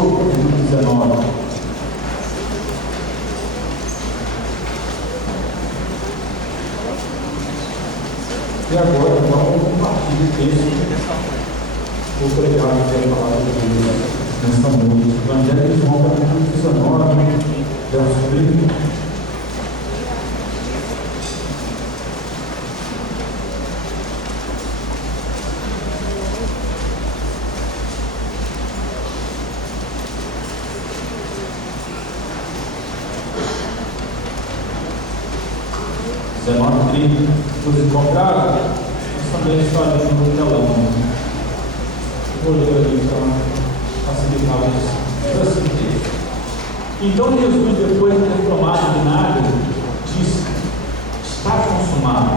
Desculpa, capítulo 19. E agora, então, vamos compartilhar o texto. Vou pregar aqui a palavra de Deus nesta noite. Evangelho de João, capítulo 19, verso 30. Os encontraram, nós também está ali no telão. Vou ler ali para facilitar isso. Assim, então Jesus, depois de ter tomado vinagre, disse: está consumado.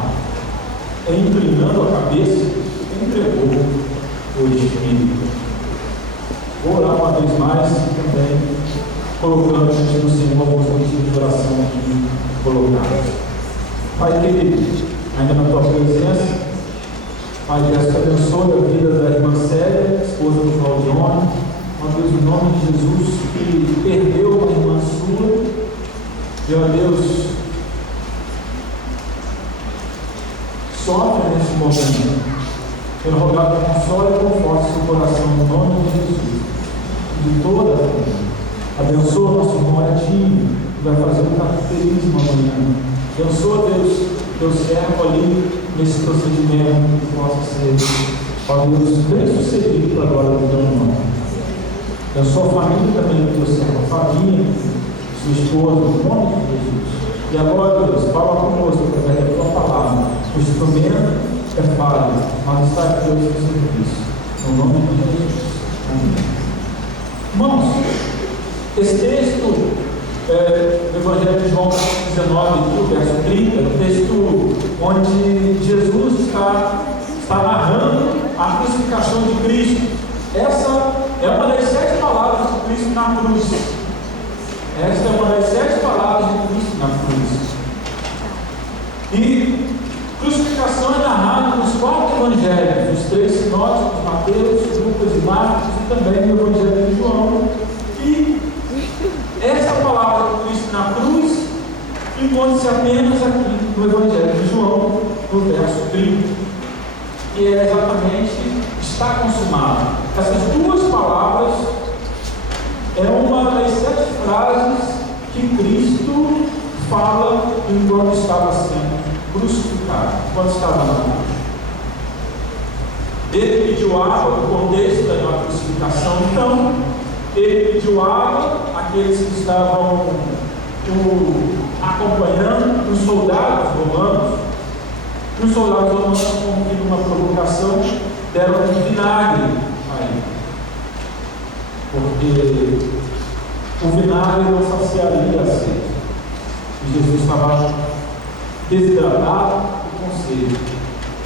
E inclinando a cabeça, entregou o Espírito. Vou orar uma vez mais e também colocando diante do Senhor alguns motivos de oração aqui colocados. Pai querido, ainda na tua presença, Pai, peço que abençoe a vida da irmã Célia, esposa do Claudione, ó Deus, em nome de Jesus, que perdeu uma irmã sua, e ó Deus, sofre nesse momento. Quero rogar que console e conforte seu coração no nome de Jesus, de toda a família. Abençoa nosso irmão Edinho, que vai fazer um cateterismo amanhã. Abençoa, Deus, teu servo ali nesse procedimento, que possa ser, ó Deus, bem sucedido para a glória do teu nome. Abençoa a família também do teu servo, a família, sua esposa, no nome de Jesus. E agora, Deus, fala conosco através da tua palavra. O instrumento é falho, mas está aqui Deus no serviço. No nome de Jesus. Amém. Irmãos, esse texto do Evangelho de João, 19, o verso 30, o texto onde Jesus está narrando a crucificação de Cristo. Essa é uma das 7 palavras de Cristo na cruz. Esta é uma das 7 palavras de Cristo na cruz. E crucificação é narrada nos 4 evangelhos, os 3 sinóticos, Mateus, Lucas e Marcos, e também no Evangelho de João. E essa palavra de Cristo na cruz encontra-se apenas aqui no Evangelho de João, no verso 30. E é exatamente: está consumado. Essas 2 palavras é uma das 7 frases que Cristo fala enquanto estava sendo crucificado, enquanto estava na cruz. Ele pediu água no contexto da crucificação, então ele pediu água àqueles que estavam acompanhando os soldados romanos. E os soldados romanos, como que numa provocação, deram um vinagre a ele, porque o vinagre não saciaria a sede. E Jesus estava desidratado e com sede.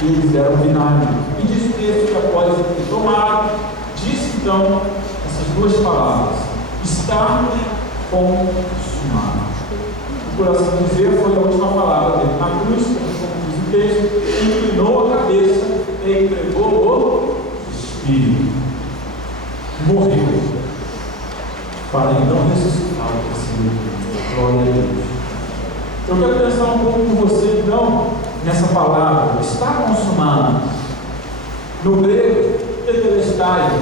E eles deram vinagre. E diz o texto que após ele tomar, disse então essas 2 palavras: está consumado. Por assim dizer, foi a última palavra dele na cruz, como diz o texto, inclinou a cabeça e entregou o Espírito. Morreu, para então ressuscitar o terceiro dia. Glória a Deus. Eu quero pensar um pouco com você, então, nessa palavra: está consumado. No grego, tetelestai,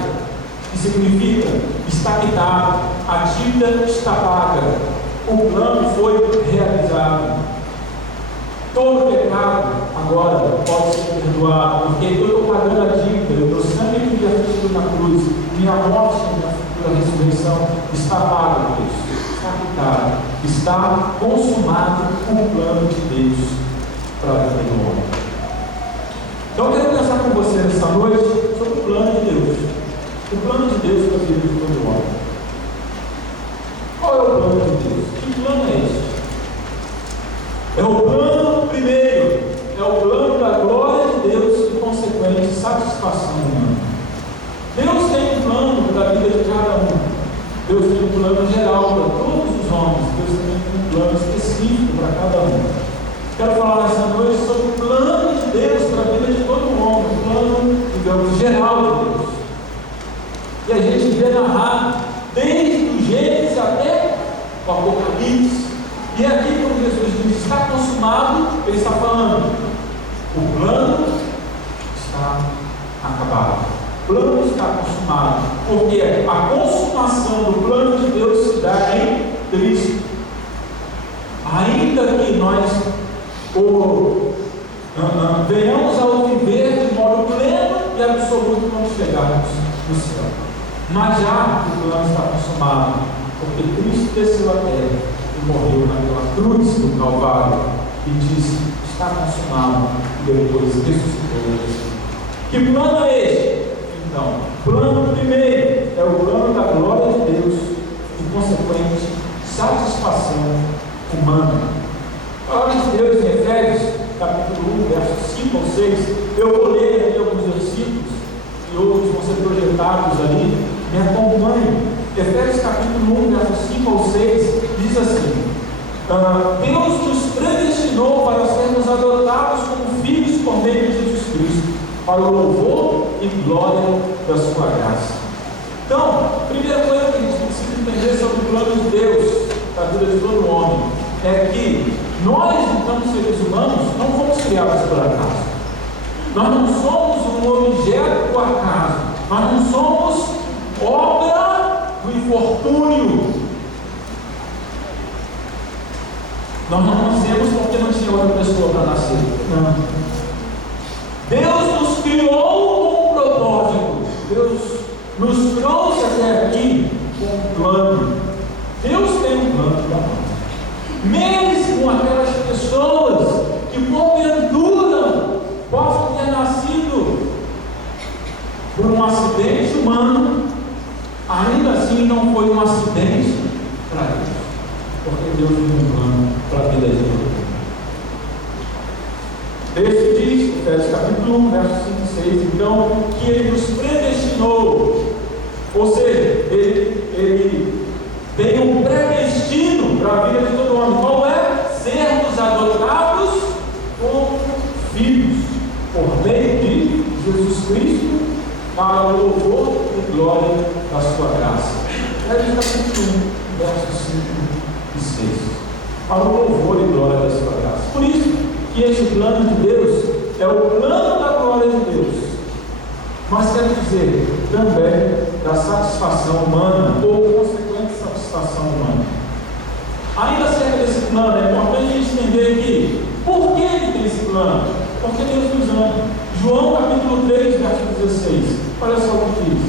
que significa está quitado, a dívida está paga, o plano foi realizado. Todo pecado agora pode ser perdoado, porque eu estou pagando a dívida, eu estou sangue que vertido na cruz, minha morte e minha futura ressurreição está paga por isso, está quitado, está consumado o plano de Deus para a vida do homem. Então eu quero pensar com você nessa noite sobre o plano de Deus. O plano de Deus para a vida de todo homem. Qual é o plano de Deus? Que plano é esse? É o plano primeiro, é o plano da glória de Deus e consequente satisfação humana. Deus tem um plano para a vida de cada um. Deus tem um plano geral para todos os homens. Deus tem um plano específico para cada um. Quero falar nessa noite sobre o plano de Deus para a vida de todo homem, o plano, digamos, geral de Deus. E a gente vê narrado desde consumado, ele está falando: o plano está acabado. O plano está consumado, porque a consumação do plano de Deus se dá em Cristo. Ainda que nós venhamos ao viver de modo pleno e absoluto quando chegarmos no céu, mas já o plano está consumado, porque Cristo desceu à terra e morreu naquela cruz do Calvário e disse: está consumado, e depois ressuscitou. Que plano é este? Então, o plano primeiro é o plano da glória de Deus e consequente satisfação humana. A palavra de Deus em Efésios, capítulo 1, versos 5 ao 6, eu vou ler aqui alguns versículos e outros vão ser projetados ali, me acompanhem. Efésios capítulo 1, versos 5 ao 6, diz assim: Deus nos predestinou para sermos adotados como filhos por meio de Jesus Cristo, para o louvor e glória da sua graça. Então, a primeira coisa que a gente precisa entender sobre o plano de Deus para a vida de todo homem é que nós, então, seres humanos, não fomos criados por acaso. Nós não somos um objeto do acaso. Nós não somos obra do infortúnio. Nós não nascemos porque não tinha outra pessoa para nascer. Não. Deus nos criou com um propósito. Deus nos trouxe até aqui com um plano. Deus tem um plano para nós. Mesmo aquelas pessoas que porventura possam ter nascido por um acidente humano, ainda assim não foi um acidente para Deus, porque Deus tem um plano para a vida de todos. Texto diz, Efésios capítulo 1, versos 5 e 6, então, que Ele nos predestinou, ou seja, Ele tem um pré-destino para a vida de todo homem. Qual é? Sermos adotados como filhos, por meio de Jesus Cristo, para o louvor e glória da sua graça. Efésios capítulo 1, versos 5 e 6. Para o louvor e glória da sua graça. Por isso que este plano de Deus é o plano da glória de Deus, mas quer dizer também da satisfação humana ou consequente satisfação humana. Ainda acerca desse plano, é importante a gente entender que por que ele tem esse plano? Porque Deus nos ama. João capítulo 3, verso 16, olha só o que diz: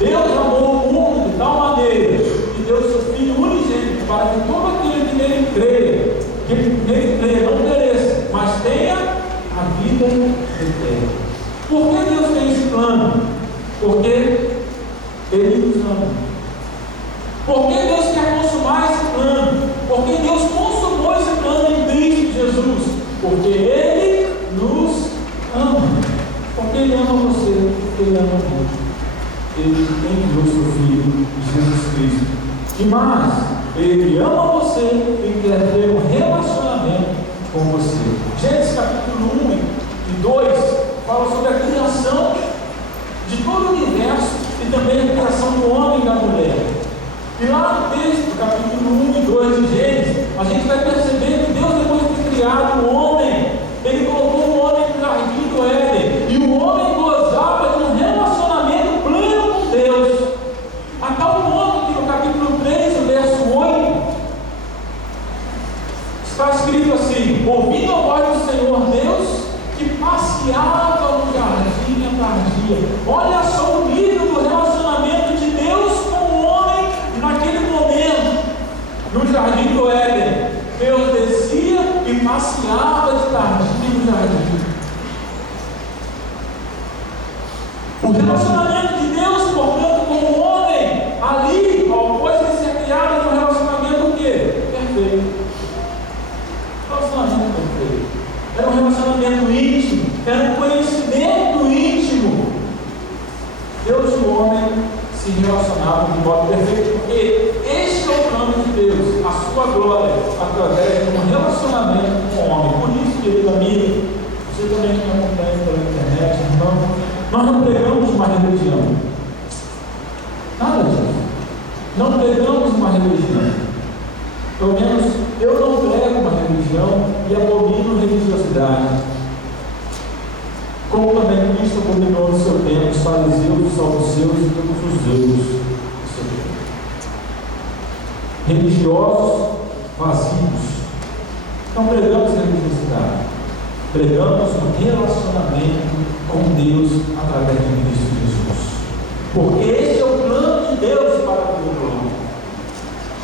Deus amou o mundo de tal maneira que deu seu Filho unigênito para que todo aquele que nele creia não pereça, mas tenha a vida eterna. Por que Deus tem esse plano? Porque Ele nos ama. Por que Deus quer consumar esse plano? Porque Deus consumou esse plano em Cristo Jesus. Porque Ele nos ama. Porque Ele ama você, porque Ele ama a mim. Ele enviou seu Filho, Jesus Cristo. E mais, Ele ama você e quer ter um relacionamento com você. Gênesis capítulo 1 e 2 fala sobre a criação de todo o universo e também a criação do homem e da mulher. E lá no texto, capítulo 1 e 2 de Gênesis, a gente vai perceber que Deus, depois de ter criado o homem, Ele colocou o homem no jardim do Éden, e o homem gozava de um relacionamento pleno com Deus, a tal ponto que no capítulo 3, o verso 8, está escrito assim: ouvindo a voz do Senhor Deus, que passeava no jardim à tardia. Olha só o nível do relacionamento de Deus com o homem naquele momento, no jardim do Éden. Deus descia e passeava de tardia no jardim. O relacionamento de Deus, portanto, com o homem, ali, após ele ser criado, era um relacionamento o quê? Perfeito. Relacionamento perfeito. Era um relacionamento íntimo, era um conhecimento íntimo. Deus e o homem se relacionavam de modo perfeito, porque este é o plano de Deus, a sua glória, através de um relacionamento com o homem. Por isso, querido amigo, você também que me acompanha pela internet, então, nós não pregamos uma religião. Nada disso. Não pregamos uma religião. Pelo menos eu não prego uma religião e abomino dominou no seu tempo, os fariseus, os saduceus e todos os judeus. Religiosos vazios. Não pregamos religiosidade, pregamos um relacionamento com Deus através de Cristo Jesus. Porque esse é o plano de Deus para a vida do homem.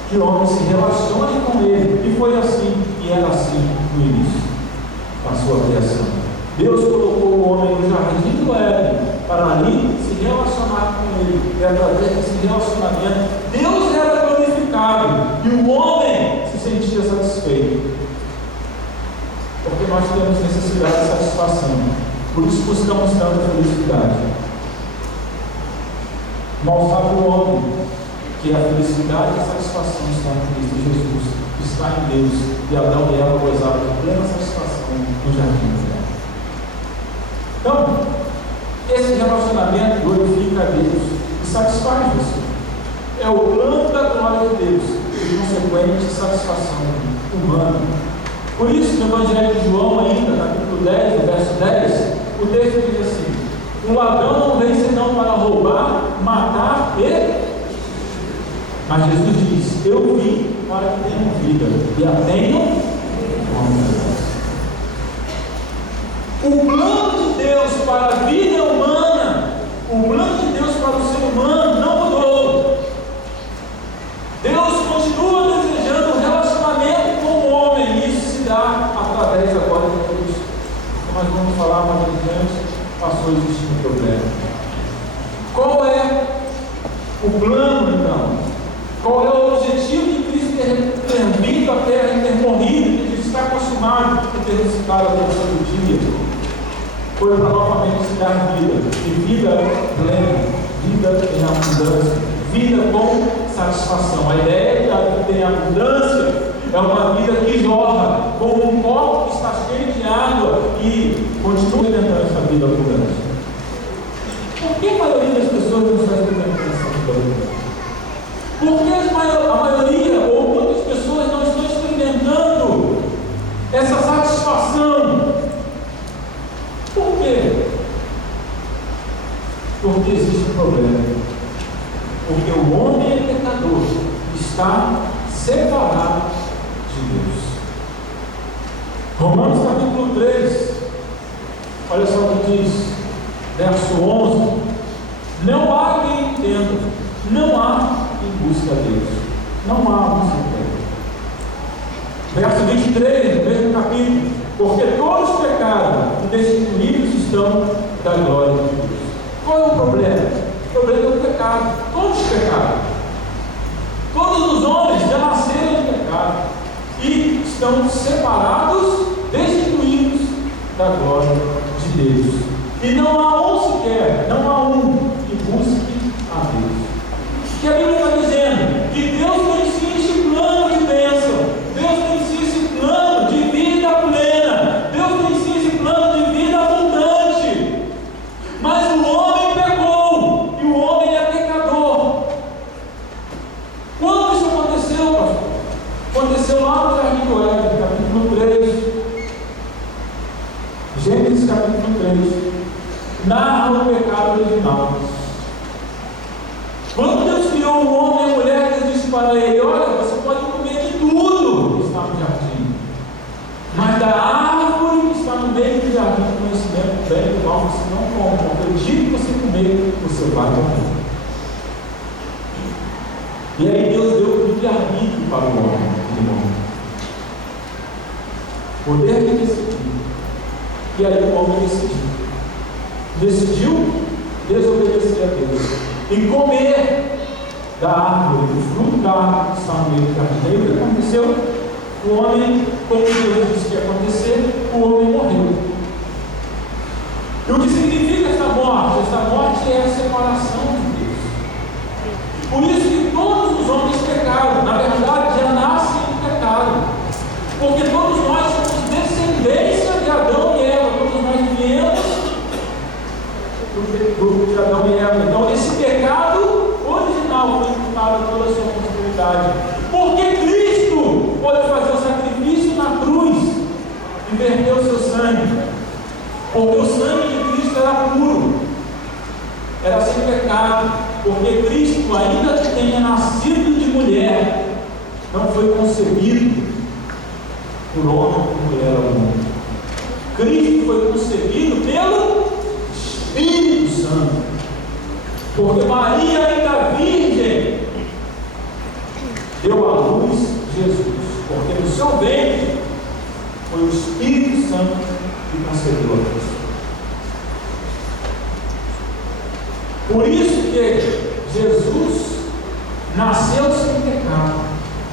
Que o homem se relacione com Ele. E foi assim, e era assim no início da sua criação. Deus colocou o homem no jardim do Éden para ali se relacionar com Ele. E através desse relacionamento, Deus era glorificado e o homem se sentia satisfeito. Porque nós temos necessidade de satisfação. Por isso buscamos tanta felicidade. Mal sabe o homem que a felicidade e a satisfação estão em Cristo Jesus, está em Deus, e Adão e Eva gozaram de plena satisfação no jardim do Éden. Então, esse relacionamento glorifica a Deus e satisfaz você. É o plano da glória de Deus e consequente satisfação humana. Por isso, no Evangelho de João, ainda, capítulo 10, verso 10, o texto diz assim: o ladrão não vem senão para roubar, matar e... Mas Jesus diz: eu vim para que tenham vida e a tenham abundância. O plano de Deus para a vida humana, o plano de Deus para o ser humano não mudou. Deus continua desejando um relacionamento com o homem, e isso se dá através agora de Cristo. Nós vamos falar mais adiante, passou a existir um problema. Qual é o plano então? Qual é o objetivo de Cristo ter vindo à terra e ter morrido, de estar consumado e ter ressuscitado ao terceiro dia? Foi para novamente se dar vida, e vida plena, vida em abundância, vida com satisfação. A ideia de a vida em abundância é uma vida que jorra, como um copo que está cheio de água e continua alimentando essa vida abundante. Por que a maioria das pessoas não está experimentando essa vida abundante? Porque a maioria ou muitas pessoas não estão experimentando essa satisfação. Por quê? Porque existe um problema. Porque o homem é pecador, está separado de Deus. Romanos capítulo 3, olha só o que diz, verso 11: não há quem entenda, não há quem busque a Deus, não há um secreto. Verso 23, no mesmo capítulo: porque todos pecaram e destituídos estão da glória de Deus. Qual é o problema? O problema é o pecado. Todos pecaram. Todos os homens já nasceram em pecado e estão separados, destituídos da glória de Deus. E não há um sequer, não há um que busque a Deus. O que a Bíblia está dizendo? Que Deus tem sim esse plano de bênção, Deus tem sim esse plano de vida plena, Deus tem sim esse plano de vida abundante, mas o homem pecou e o homem é pecador. Quando isso aconteceu, pastor? Aconteceu lá no Jardim do Éden, capítulo 3, Gênesis capítulo 3, narra o pecado original. Quando Deus criou o homem e a mulher, Deus disse para ele: olha, você pode comer de tudo que está no jardim, mas da árvore que está no meio do jardim, do conhecimento do bem e do mal, você não come, porque o dia que você comer, você vai morrer. E aí Deus deu o livre-arbítrio para o homem, poder de decidir. E aí o homem decidiu desobedecer a Deus e comer da árvore, do fruto da árvore que está no meio do jardim. O que aconteceu? O homem, como Deus disse que ia acontecer, o homem morreu. E o que significa esta morte? Esta morte é a separação de Deus. Por isso que todos os homens pecaram, na verdade já nascem em pecado, porque todos nós somos descendência de Adão e Eva, todos nós viemos do grupo de Adão e Eva. Então esse pecado original foi imputado a toda a sua possibilidade, porque Cristo pode fazer o sacrifício na cruz e verter o seu sangue, porque o sangue de Cristo era puro, era sem pecado, porque Cristo, ainda que tenha nascido de mulher, não foi concebido por homem ou por mulher alguma. Cristo foi concebido pelo Espírito Santo, porque Maria, ainda virgem, deu à luz Jesus, porque no seu ventre foi o Espírito Santo que concedeu a Cristo. Por isso que Jesus nasceu sem pecado,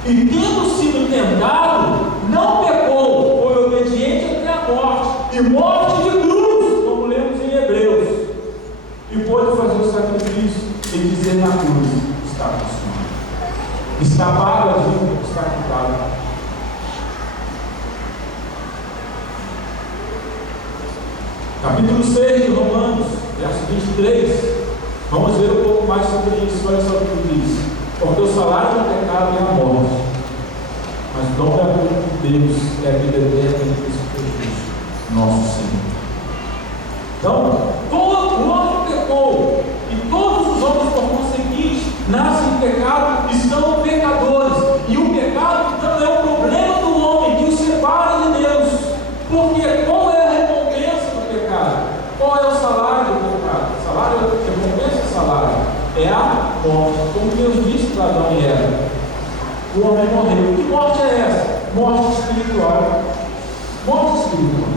e tendo sido tentado, não pecou, foi obediente até a morte, e morte de cruz, como lemos em Hebreus, e pôde fazer o sacrifício e dizer na cruz: está consumado, está pago a dívida, está quitado. Capítulo 6 de Romanos, verso 23. Vamos ver um pouco mais sobre isso. Olha só o que diz: porque o salário do pecado é a morte, mas o dom da vida de Deus é a vida eterna em Cristo Jesus, nosso Senhor. Então, todo homem pecou, e todos os homens, por conseguinte, nascem em pecado e são pecadores. E o pecado, então, é o problema do homem que o separa de Deus. Porque qual é a recompensa do pecado? Qual é o salário do pecado? Salário, recompensa é salário. É a morte. Como Deus disse para Adão e Eva: o homem morreu. Que morte é essa? Morte espiritual. Morte espiritual.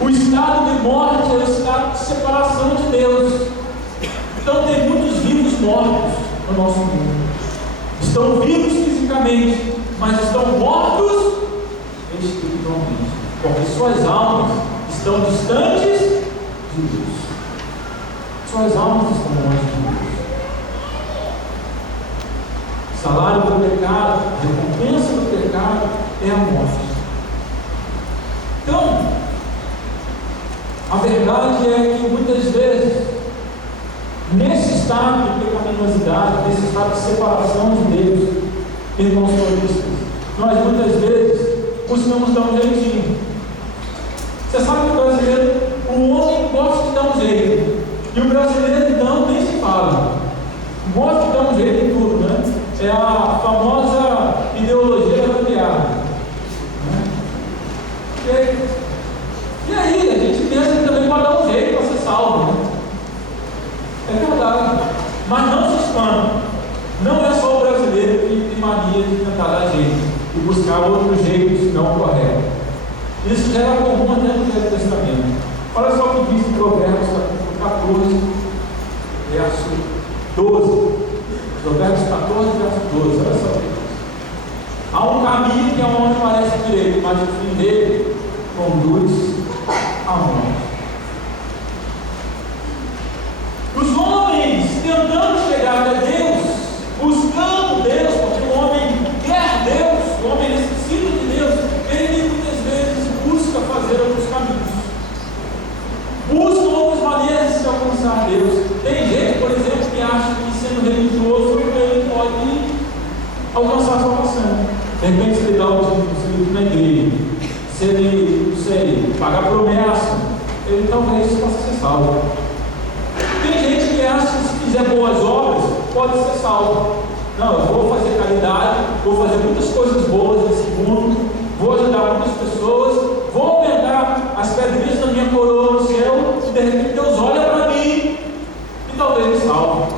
O estado de morte é o estado de separação de Deus. Então tem muitos vivos mortos no nosso mundo. Estão vivos fisicamente, mas estão mortos espiritualmente, porque suas almas estão distantes de Deus. Suas almas estão longe de Deus. O salário do pecado, a recompensa do pecado é a morte. Então, a verdade é que muitas vezes, nesse estado de pecaminosidade, nesse estado de separação de Deus, irmãos paulistas, nós muitas vezes buscamos dar um jeitinho. Você sabe que o brasileiro, o homem gosta de dar um jeito, e o brasileiro então nem se fala, gosta de dar um jeito em tudo, né? É a famosa ideologia da piada, né? E aí, a gente pensa que também pode dar um jeito para ser salvo, né? É verdade, mas não se espanta. Não é só o brasileiro que tem mania de tentar dar jeito e buscar outros jeitos não corretos. Isso já era comum até no Velho Testamento. Olha só o que diz em Provérbios capítulo 14, verso 12. Provérbios 14, verso 12. Olha só o que diz: há um caminho que é onde parece direito, mas o fim dele conduz à morte. Os homens tentando chegar até Deus, buscando Deus, porque o homem quer Deus, o homem necessita de Deus, ele muitas vezes busca fazer outros caminhos, busca outras maneiras de se alcançar Deus. Tem gente, por exemplo, que acha que sendo religioso ele pode alcançar a salvação. De repente, se ele dá o dízimo na igreja, se ele, não sei, pagar promessa, ele talvez possa ser salvo. Tem gente que acha que se fizer boas obras, pode ser salvo. Não, eu vou fazer caridade, vou fazer muitas coisas boas nesse mundo, vou ajudar muitas pessoas, vou aumentar as pedrinhas da minha coroa no céu, e de repente Deus olha para mim e talvez me salve.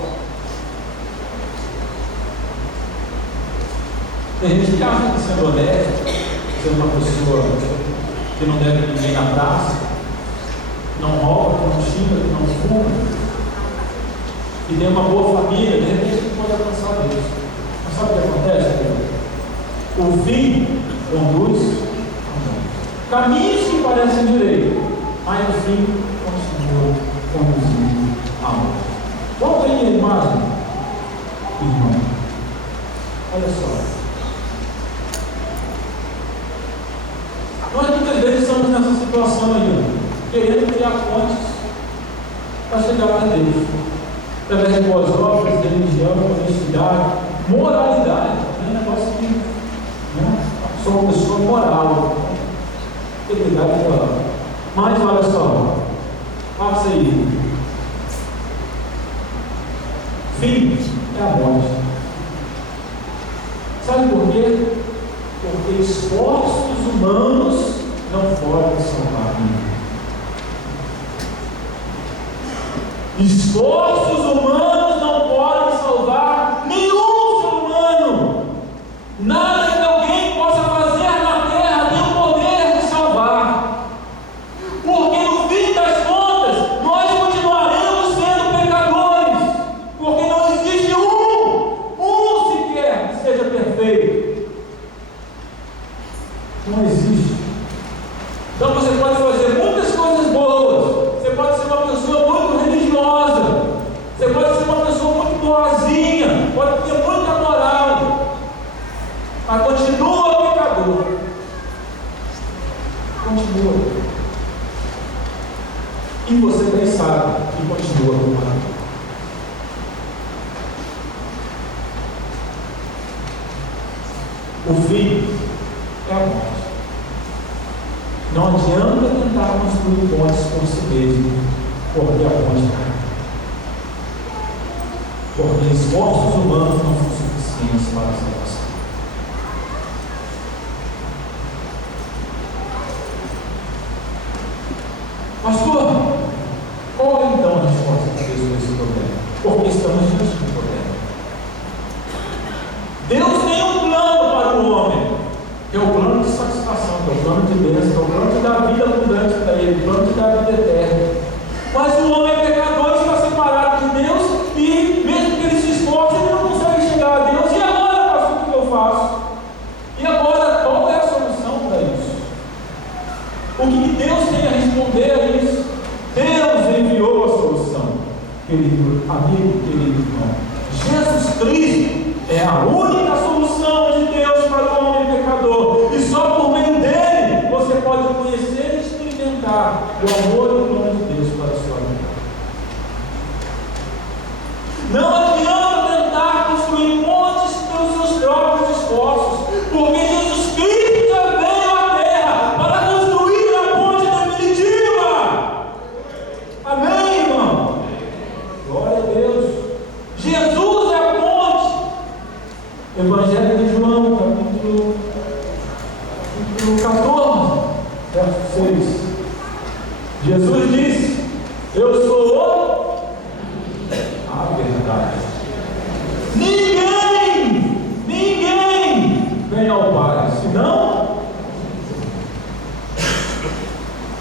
Tem gente que acha que sendo honesto, sendo uma pessoa que não deve ninguém na praça, que não rouba, que não xinga, que não fuma, e tem uma boa família, de repente pode alcançar Deus. Mas sabe o que acontece? O fim conduz à morte. Caminhos que parecem direitos, mas o fim continua conduzindo à morte. Volta aí a imagem, irmão. Olha só. Nós muitas vezes estamos nessa situação aí, querendo criar pontes para chegar a Deus. Através de boas obras, religião, honestidade, moralidade. É um negócio que, né? Sou uma pessoa moral, integridade moral. Mas olha só, passa aí. fim é a morte. Sabe por quê? Porque esforços humanos não podem salvar ninguém. Esforços humanos não podem salvar nenhum ser humano. Nada que alguém possa fazer na terra tem o poder de salvar. Porque no fim das contas, nós continuaremos sendo pecadores. Porque não existe um sequer que seja perfeito. Não existe. Então você pode fazer muitas coisas boas. Você pode ser uma pessoa muito religiosa. Você pode ser uma pessoa muito boazinha. Pode ter muita moral. Mas continua pecador. Continua. E você bem sabe que continua pecador. O fim é a morte. Não adianta tentar construir pontes por si mesmo, porque a ponte cai. Porque esforços humanos não são suficientes para a salvação. Pastor, qual é então a resposta de Deus para esse problema? Porque estamos diante de um problema. Deus tem um plano para o homem, que é o plano de satisfação, que é o plano de bênção, que é o plano de dar vida abundante para ele, o plano de dar vida eterna. Mas o homem pecador está separado de Deus e, mesmo que ele se esforce, ele não consegue chegar a Deus. E agora, pastor, o que eu faço? E agora, qual é a solução para isso? O que Deus tem a responder a isso? Deus enviou a solução, querido amigo, querido irmão. Jesus Cristo é a única solução de Deus para o homem pecador. E só por meio dele você pode conhecer e experimentar o amor e o plano de Deus para a sua vida. Não adianta tentar construir pontes pelos seus próprios esforços, porque Jesus Cristo já veio à terra para construir a ponte definitiva. Amém, irmão? Glória a Deus. Jesus é a ponte. Evangelho de João, capítulo 14, verso 6. Jesus disse: eu sou a verdade. Ninguém vem ao Pai, senão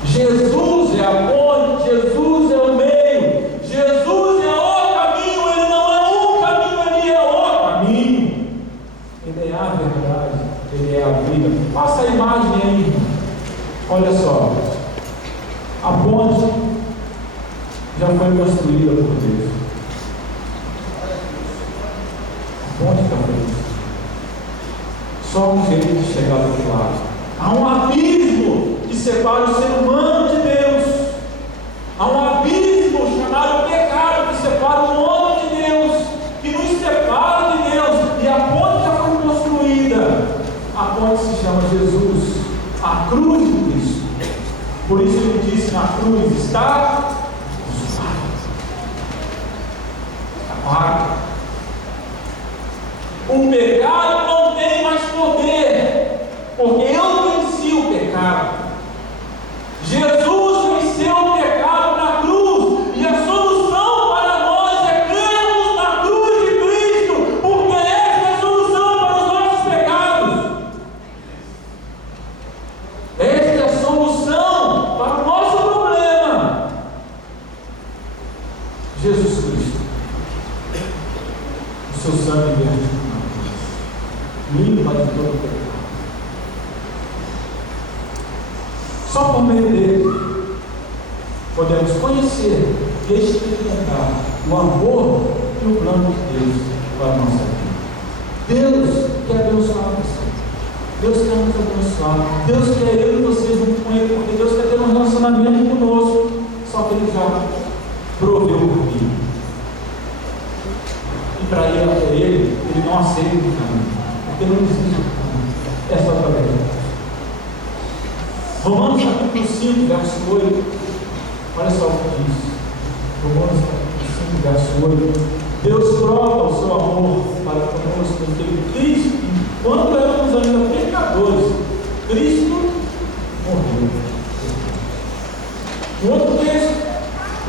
Jesus é a ponte, Jesus é o meio, Jesus é o caminho, Ele não é um caminho, Ele é o caminho. Ele é a verdade, Ele é a vida. Passa a imagem aí, irmão. Olha só, a ponte já foi construída por Deus. A ponte já foi construída. Só um jeito de chegar do outro lado. Há um abismo que separa o ser humano de Deus. Há um abismo chamado pecado que separa o homem de Deus, que nos separa de Deus. E a ponte já foi construída. A ponte se chama Jesus, a cruz de Cristo. Por isso ele disse na cruz: está pago. O pecado não tem mais poder, porque eu venci o pecado. Jesus venceu o pecado na cruz, e a solução para nós é crermos na cruz de Cristo, porque essa é a solução para os nossos pecados. Esta é a solução para o nosso problema. Jesus Cristo, o seu sangue vertido na cruz, limpa de todo o pecado. Só por meio dele podemos conhecer e experimentar o amor e o plano de Deus para a nossa vida. Deus quer abençoar você. Deus quer nos abençoar. Deus quer eu e você junto com Ele, porque Deus quer ter um relacionamento conosco. Só que Ele já proveu o caminho. E para ir até Ele não aceita o caminho, porque não existe o caminho. É só através de Deus. Romanos capítulo 5, verso 8. Olha só o que diz. Romanos capítulo 5, verso 8. Deus prova o seu amor para conosco, porque Cristo, enquanto éramos ainda pecadores, Cristo morreu. Um outro texto,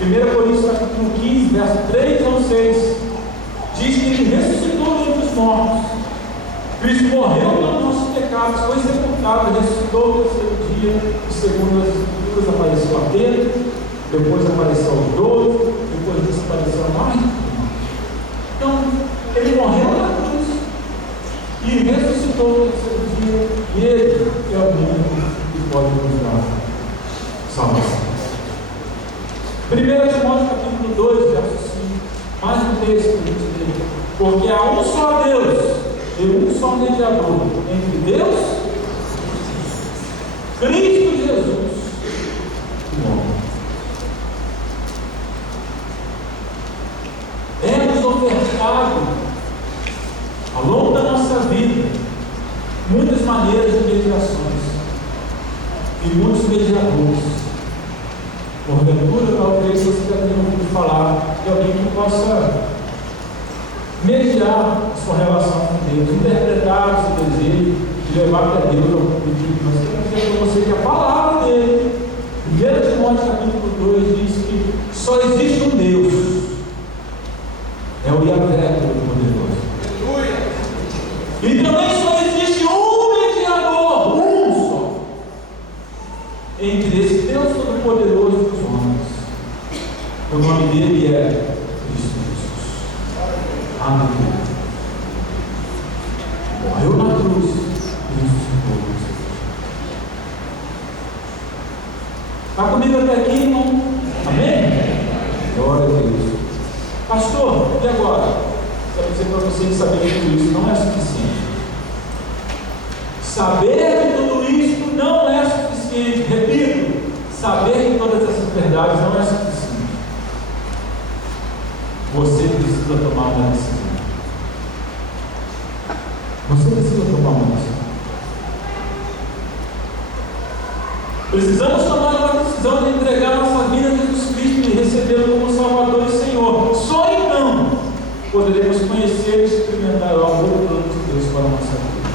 1 Coríntios capítulo 15, verso 3 ao 6, diz que Ele ressuscitou dentre os mortos. Cristo morreu pelos nossos pecados, foi sepultado, ressuscitou no terceiro dia, e segundo as Escrituras apareceu a Pedro, depois apareceu aos 12, depois disso apareceu a mais. Então, Ele morreu na cruz e ressuscitou no terceiro dia, e Ele é o único que pode nos dar salvação. 1 Timóteo capítulo 2, verso 5, mais um texto que diz dele: porque há um só Deus e um só mediador entre Deus, Cristo Jesus e o homem. É-nos ofertado ao longo da nossa vida muitas maneiras de mediações e muitos mediadores. Porventura, talvez você já tenha ouvido falar de alguém que possa mediar a sua relação com Deus, interpretar o seu desejo, de levar até Deus ao pedido. Mas eu quero dizer para você que a palavra dele, 1 Timóteo capítulo 2, diz que só existe um Deus, é o Yahvé Todo-Poderoso. E também só existe um mediador, um só, entre esse Deus Todo-Poderoso e os homens. O nome dele é Cristo Jesus. Aleluia. Morreu na cruz e ressuscitou. Está comigo até aqui, irmão? Amém? Glória a Deus. Pastor, e agora? Quero dizer para você que saber de tudo isso não é suficiente. Saber de tudo isso não é suficiente. Repito, saber de todas essas verdades não é suficiente. Você precisa tomar uma decisão. Você precisa tomar uma decisão. Precisamos tomar uma decisão de entregar nossa vida a Jesus Cristo e recebê-lo como Salvador e Senhor. Só então poderemos conhecer e experimentar o amor plano de Deus para a nossa vida.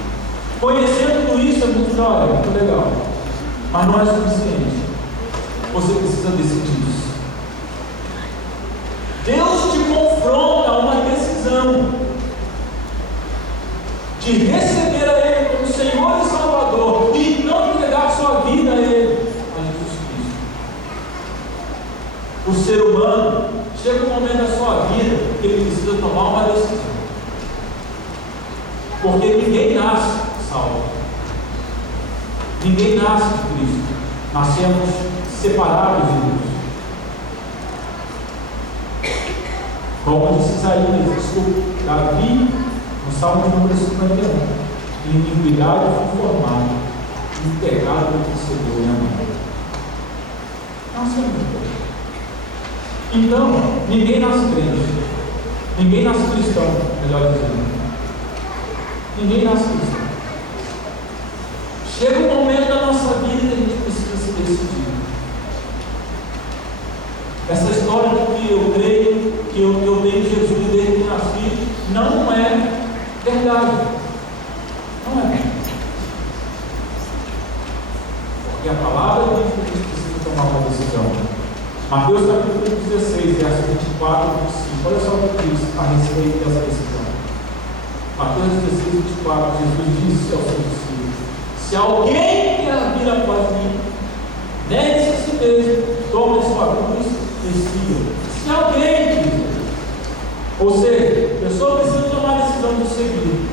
Conhecendo tudo isso é muito jóia, muito legal, mas não é suficiente. Você precisa decidir isso. Deus te confronta a uma decisão de receber a Ele como Senhor e Salvador e não entregar sua vida a Ele, a Jesus Cristo. O ser humano chega um momento da sua vida que ele precisa tomar uma decisão, porque ninguém nasce salvo, ninguém nasce de Cristo, nascemos separados de Deus. Como disse Davi, no Salmo de número 51, em iniquidade fui formado, em pecado recebeu minha mão. Nascemos de Deus. Então, ninguém nasce crente, ninguém nasce cristão, melhor dizendo. Ninguém nasce cristão. Chega um momento da nossa vida que a gente precisa se decidir. Essa história de que eu creio, que eu tenho Jesus desde que nasci, não é verdade. Não é. Porque a palavra diz que a gente precisa tomar uma decisão. Mateus capítulo 16, verso 24 e 25. Olha só o que diz a respeito dessa decisão. Mateus 16, 24. Jesus disse aos seus discípulos: se alguém quer vir após mim, negue-se a si mesmo, tome a sua cruz e siga. Se alguém quiser. Ou seja, a pessoa precisa tomar a decisão de seguir.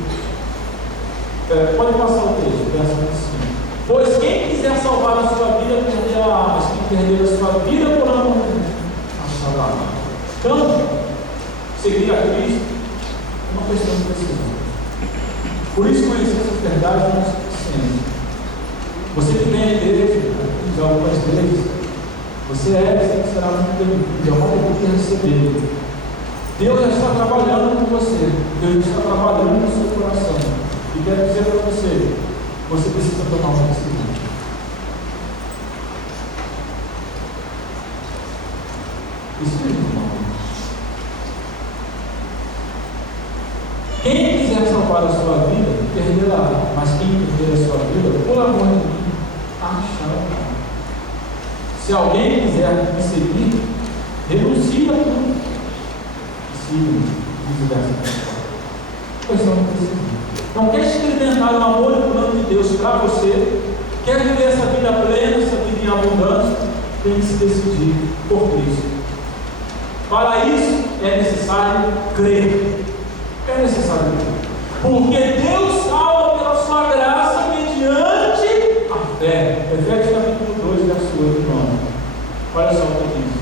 Pode passar o texto, verso 25. Pois quem quiser salvar a sua vida, perderá, mas quem perder a sua vida por amor de Deus, achará. Então, seguir a Cristo é uma questão de decisão. Por isso, conhecer essas verdades não é suficiente. Você que vem à igreja, de algumas vezes, você será muito bem-vindo, é uma alegria receber. Deus já está trabalhando com você, Deus está trabalhando no seu coração. E quero dizer para você, você precisa tomar uma decisão. Isso mesmo, irmão. Quem quiser salvar a sua vida, perderá. Mas quem perder a sua vida, por amor de mim, achará. Se alguém quiser me seguir, renuncie a tudo. Siga-me, vice-versa. Pois não precisa. Não quer experimentar o amor e o plano de Deus para você, quer viver essa vida plena, essa vida em abundância, tem que se decidir por Cristo. Para isso é necessário crer. É necessário crer. Porque Deus salva pela sua graça mediante a fé. Efésios capítulo 2, verso 8 e 9. Olha só o que diz.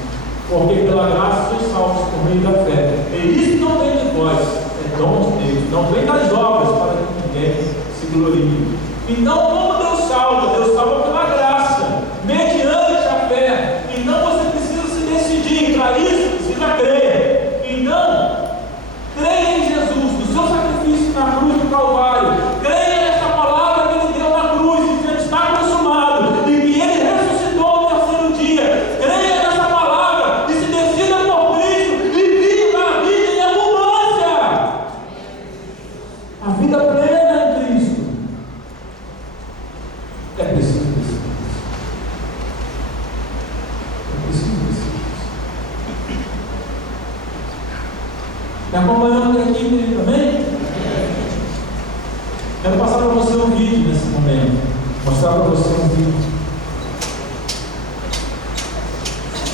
Porque pela graça sois salvos por meio da fé. E isso não vem de vós, é dom de Deus. Não vem das obras para que ninguém se glorie. Então, como Deus salva? Deus salva pela graça, mediante a fé. Então você precisa se decidir. Para isso, precisa crer. Então, creia em Jesus, no seu sacrifício na cruz do Calvário. Creia nessa palavra que Ele deu na cruz, e que está consumado, e que Ele ressuscitou no terceiro dia. Creia nessa palavra e se decida por Cristo e viva a vida em abundância. A vida plena em Cristo. É preciso decidir. É preciso decidir. Me acompanhando aqui também? Quero passar para você um vídeo nesse momento. Mostrar para você um vídeo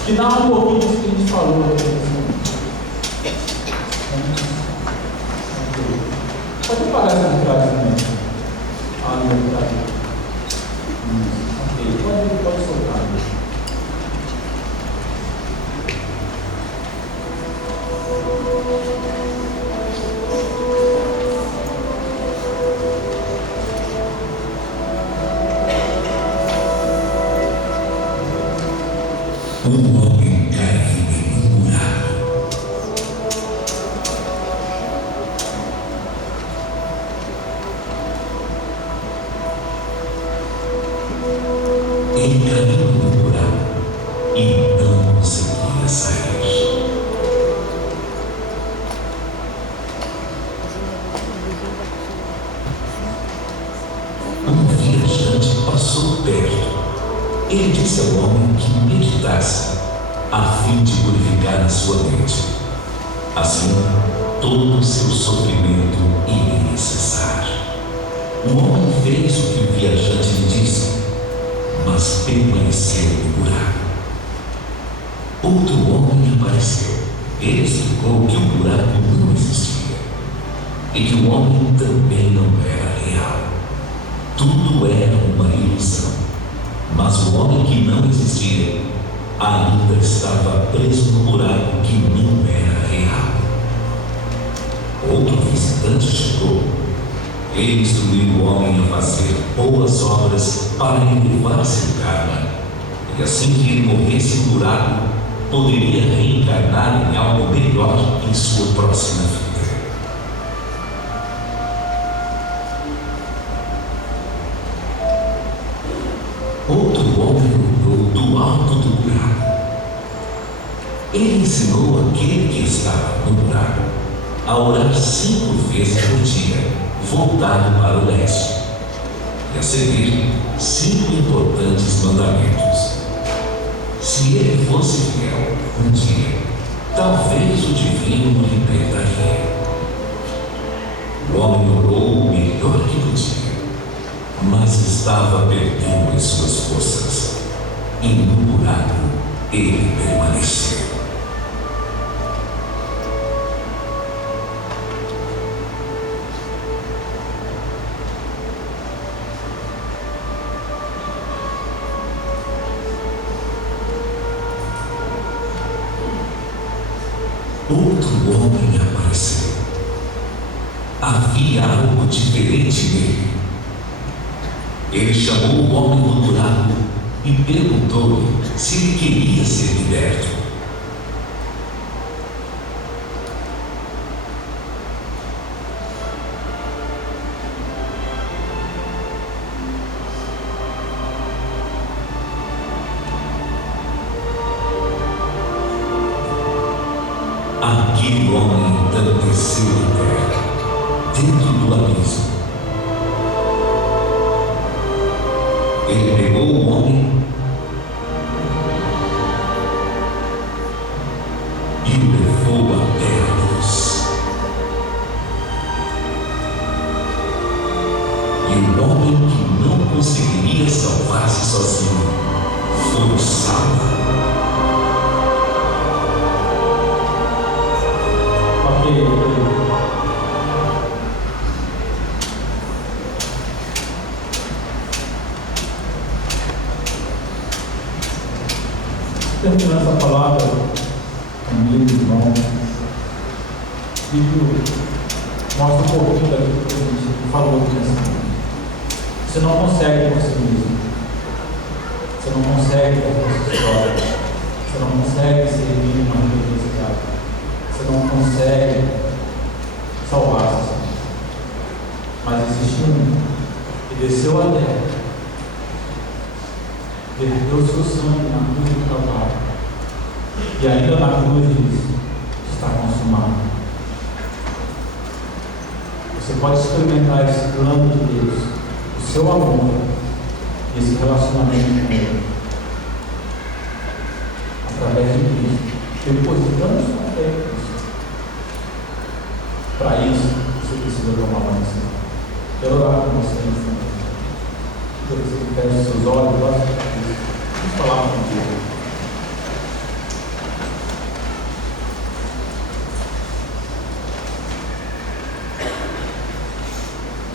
que dá um pouquinho disso que a gente falou aqui. Pode apagar essa de trás também. Ali atrás. Ok, pode soltar. Um homem caiu em um buraco. Ele caiu no buraco e não conseguia sair. Um viajante passou perto. Ele disse ao homem que meditasse, a fim de purificar a sua mente. Assim, todo o seu sofrimento iria cessar. O homem fez o que o viajante lhe disse, mas permaneceu no buraco. Outro homem apareceu. Ele explicou que o buraco não existia e que o homem também não era real. Tudo era uma ilusão. Mas o homem que não existia ainda estava preso no buraco que não era real. Outro visitante chegou. Ele instruiu o homem a fazer boas obras para elevar seu karma. E assim que ele morresse no buraco, poderia reencarnar em algo melhor em sua próxima vida. Outro homem olhou do alto do buraco. Ele ensinou aquele que estava no buraco a orar 5 vezes por dia, voltado para o leste, e a seguir 5 importantes mandamentos. Se ele fosse fiel um dia, talvez o divino lhe perdoaria. O homem orou o melhor que podia, mas estava perdendo as suas forças, e no buraco ele permaneceu. Outro homem apareceu. Havia algo diferente nele. Ele chamou o homem do buraco e perguntou-lhe se ele queria ser liberto. Aquele homem então desceu à terra dentro do abismo. Ele pegou o homem e o levou até a luz. E o homem que não conseguiria salvar-se sozinho foi salvo. Terminando essa palavra, amigo, irmão, Bíblia mostra um pouquinho daquilo que a gente falou aqui nessa noite. Você não consegue por si mesmo. Você não consegue fazer essa história. Você não consegue servir uma religiosidade. Você não consegue salvar-se. Mas existe um que desceu a terra, perdeu o seu sangue na cruz do Calvário, e ainda na cruz diz: está consumado. Você pode experimentar esse plano de Deus, o seu amor, esse relacionamento com Ele, através de Cristo, depositando sua fé em Cristo. Para isso, você precisa tomar uma decisão. Quero orar com você nessa noite. Quero que você feche seus olhos, vamos falar com Deus.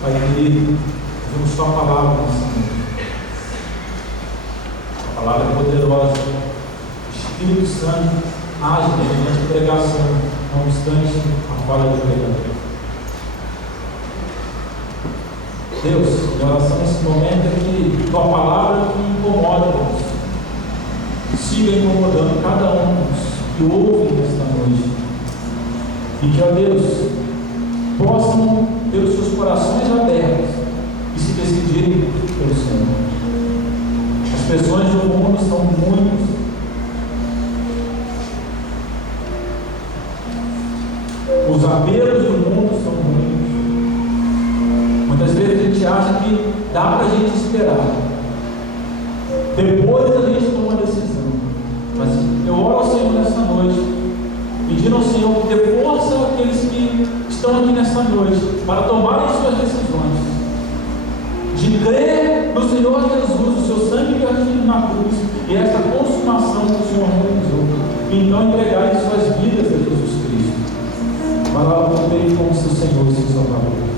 Pai querido, vamos só a palavra nessa noite. A palavra é poderosa. O Espírito Santo age mediante pregação, não obstante a falha do pregador. Deus, em oração nesse momento é que tua palavra que incomoda-nos siga incomodando cada um que ouve nesta noite. E que, ó Deus, possam ter os seus corações abertos e se decidirem pelo Senhor. As pessoas do mundo são muitas. Os apelos do mundo são muitos. Muitas vezes a gente acha que dá para a gente esperar. Depois a gente toma uma decisão. Mas eu oro ao Senhor nessa noite, pedindo ao Senhor que dê força àqueles que estão aqui nessa noite para tomarem suas decisões, de crer no Senhor Jesus, o seu sangue vertido na cruz e essa consumação que o Senhor realizou, e então entregarem suas vidas a Jesus Cristo, para poderem como seu Senhor e seu Salvador.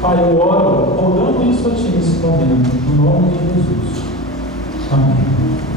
Pai, eu oro, rodando isso a Ti nesse momento, no nome de Jesus. Amém.